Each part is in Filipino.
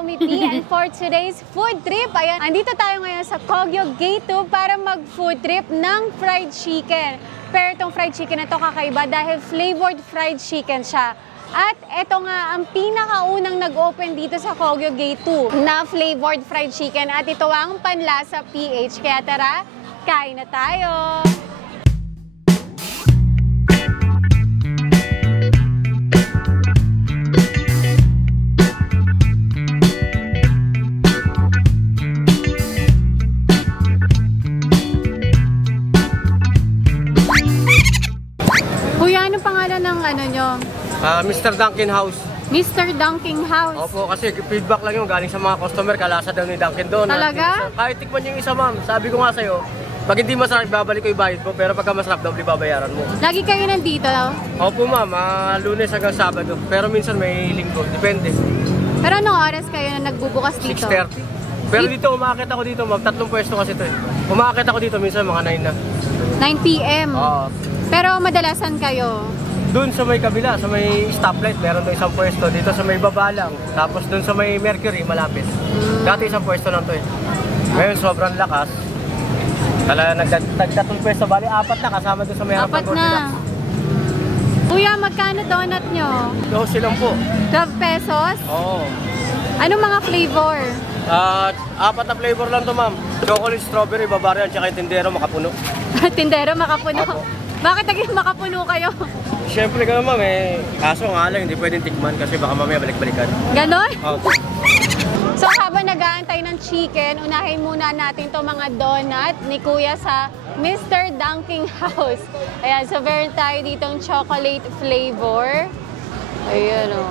Romy P. And for today's food trip, ayan, andito tayo ngayon sa Kogyo Gate 2 para mag-food trip ng fried chicken. Pero itong fried chicken na to kakaiba dahil flavored fried chicken siya. At ito nga ang pinakaunang nag-open dito sa Kogyo Gate 2 na flavored fried chicken. At ito ang Panlasa PH. Kaya tara, kain na tayo! Kuya, ano pangalan ng ano nyo? Mr. Dunkin House. Mr. Dunkin House. Opo, kasi feedback lang yung galing sa mga customer, kalasa daw ni Dunkin Donuts. Talaga? Kahit tikman yung isa, ma'am. Sabi ko nga sa'yo, pag hindi masarap, babalik ko yung bayad ko, pero pagka masarap, doble babayaran mo. Lagi kayo nandito? Opo, ma'am. Lunes hanggang Sabado. Pero minsan may linggo. Depende. Pero anong oras kayo na nagbubukas dito? 6:30. Pero dito, umakit ako dito, ma'am. 3 pwesto kasi ito eh. Umakit ako dito, minsan mga 9 na. 9 p.m. Oo. Pero madalasan kayo? Doon sa may kabila, sa may stoplight, meron doon isang pwesto. Dito sa may Babalang. Tapos doon sa may Mercury, malapit. Dati isang pwesto lang to eh. Ngayon, sobrang lakas. Talaga nagtatong pwesto. Bali, 4 na kasama doon sa may harapan. 4 na. Kuya, magkano donut nyo? 12 lang po. 12 pesos? Oo. Anong mga flavor? 4 na flavor lang to, ma'am. Chocolate, strawberry, Bavarian, tsaka yung tindero, makapuno. Tindero, makapuno. Opo. Bakit naging makapuno kayo? Siyempre gano'n, ma'am eh. Kaso nga lang, hindi pwedeng tikman kasi baka mamaya balik-balikan. Ganon? Oo. So habang nag-aantay ng chicken, unahin muna natin to mga donut ni Kuya sa Mr. Dunkin House. Ayan, so meron tayo ditong chocolate flavor. Ayan o.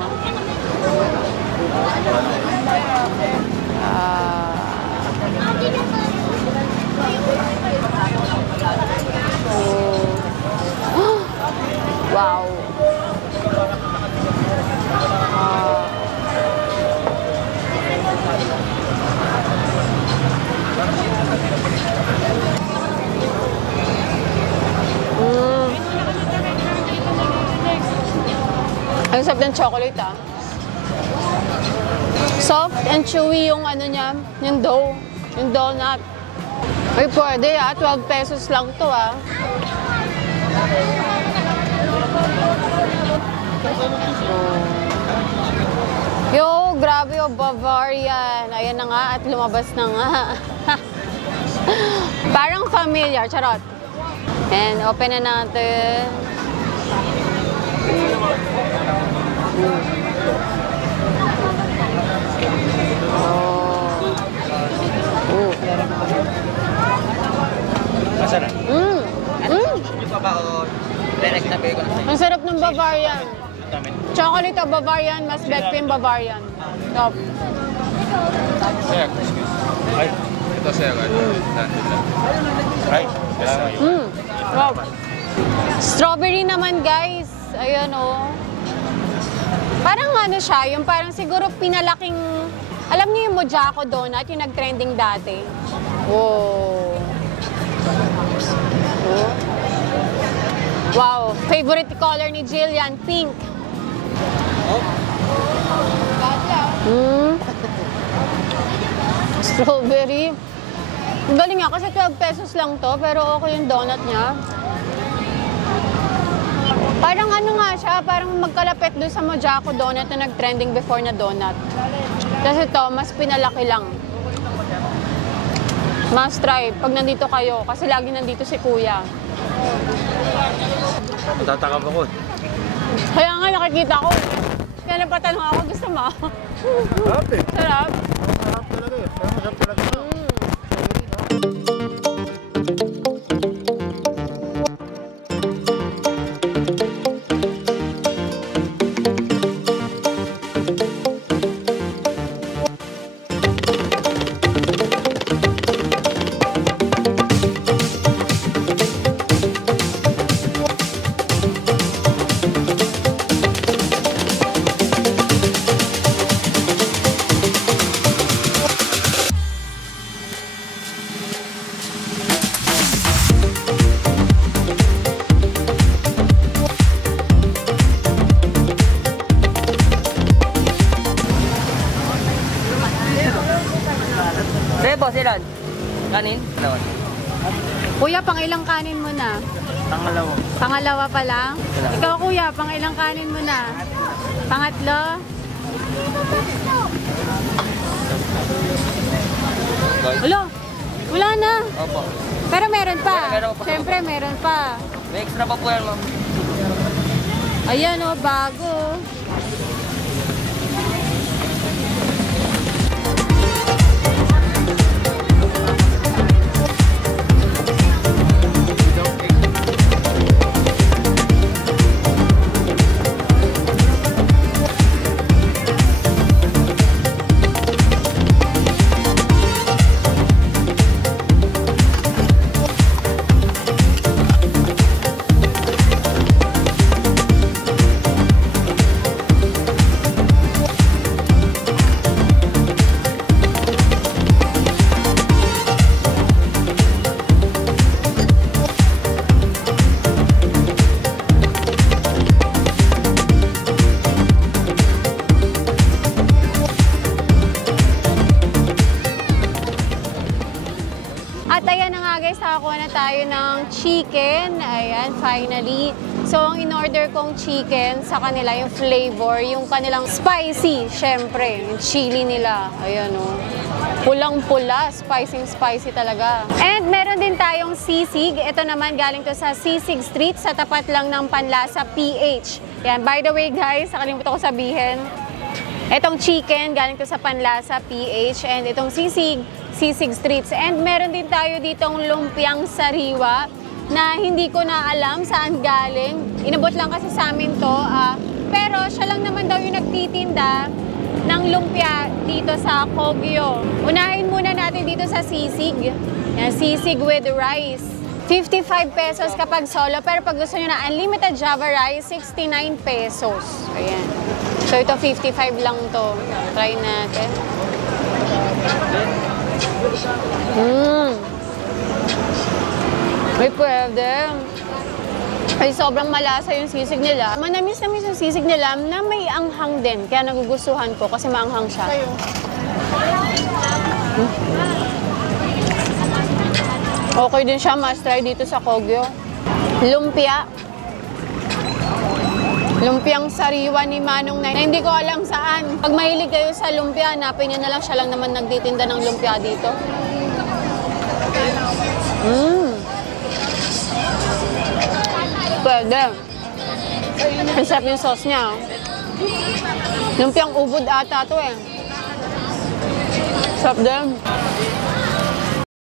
Wow. Ang sarap ng chocolate ah. Soft and chewy yung ano niya, yung dough, yung donut. Ay pwede ah, 12 pesos lang to ah. Yo, grabe yung Bavarian. Ayan na nga at lumabas na nga. Parang familiar, charot. And open na natin. Masarap. Ang sarap ng Bavarian. Chocolate o Bavarian, mas bet ko yung Bavarian. Top. Ay, ito siya. Ay, Wow. Strawberry naman guys. Ayan o. Parang ano siya, yung parang siguro pinalaking, alam niyo yung Mojako donut, yung nag-trending dati. Wow. Oh. Wow. Favorite color ni Jillian, pink. Strawberry. Ang galing nga kasi 12 pesos lang to, pero okay yung donut niya. Parang ano nga siya, parang magkalapit doon sa Mojako donut na nag-trending before na donut. Kasi to, mas pinalaki lang. Must try pag nandito kayo, kasi lagi nandito si Kuya. tatakap ako. Kaya nga nakikita ko. Kaya napatanong ako, gusto mo? Sarap eh. Sarap? Sarap talaga eh. Sarap talaga. boss, ilan? Kanin? Dalawa. Kuya, pang ilang kanin mo na? Pangalawa. Pangalawa pa lang? Ikaw kuya, pang ilang kanin mo na? Pangatlo? Ulo, wala na. Opo. Pero meron pa. Meron pa. Siyempre, meron pa. May extra pa po yan, ma'am. Ayan o, bago. At ayan na nga guys, nakakuha na tayo ng chicken. Ayan, finally. So, ang in-order kong chicken sa kanila, yung flavor, yung kanilang spicy, syempre, yung chili nila. Ayan o. Pulang-pula, spicy talaga. And meron din tayong sisig. Ito naman galing to sa Sisig Street, sa tapat lang ng Panlasa PH. Yan, by the way guys, nakalimutan ko sabihin, itong chicken galing to sa Panlasa PH, and itong Sisig Streets. And meron din tayo ditong lumpiang sariwa na hindi ko na alam saan galing. Inabot lang kasi sa amin to. Pero siya lang naman daw yung nagtitinda ng lumpia dito sa Kogyo. Unahin muna natin dito sa sisig. Yan, sisig with rice. 55 pesos kapag solo, pero pag gusto nyo na unlimited Java rice, 69 pesos. Ayan. So ito 55 lang to. Try natin. May pwede. Ay, sobrang malasa yung sisig nila. Manamis-namis yung sisig nila na may anghang din. Kaya nagugustuhan ko kasi maanghang siya. Okay din siya, must try dito sa Kogyo. Lumpia. Lumpiang sariwa ni Manong na hindi ko alam saan. Pag mahilig kayo sa lumpia, hanapin niyo na lang, siya lang naman nagtitinda ng lumpia dito. Pwede. Ang sarap yung sauce niya. Lumpiang ubod ata to eh. Sarap din.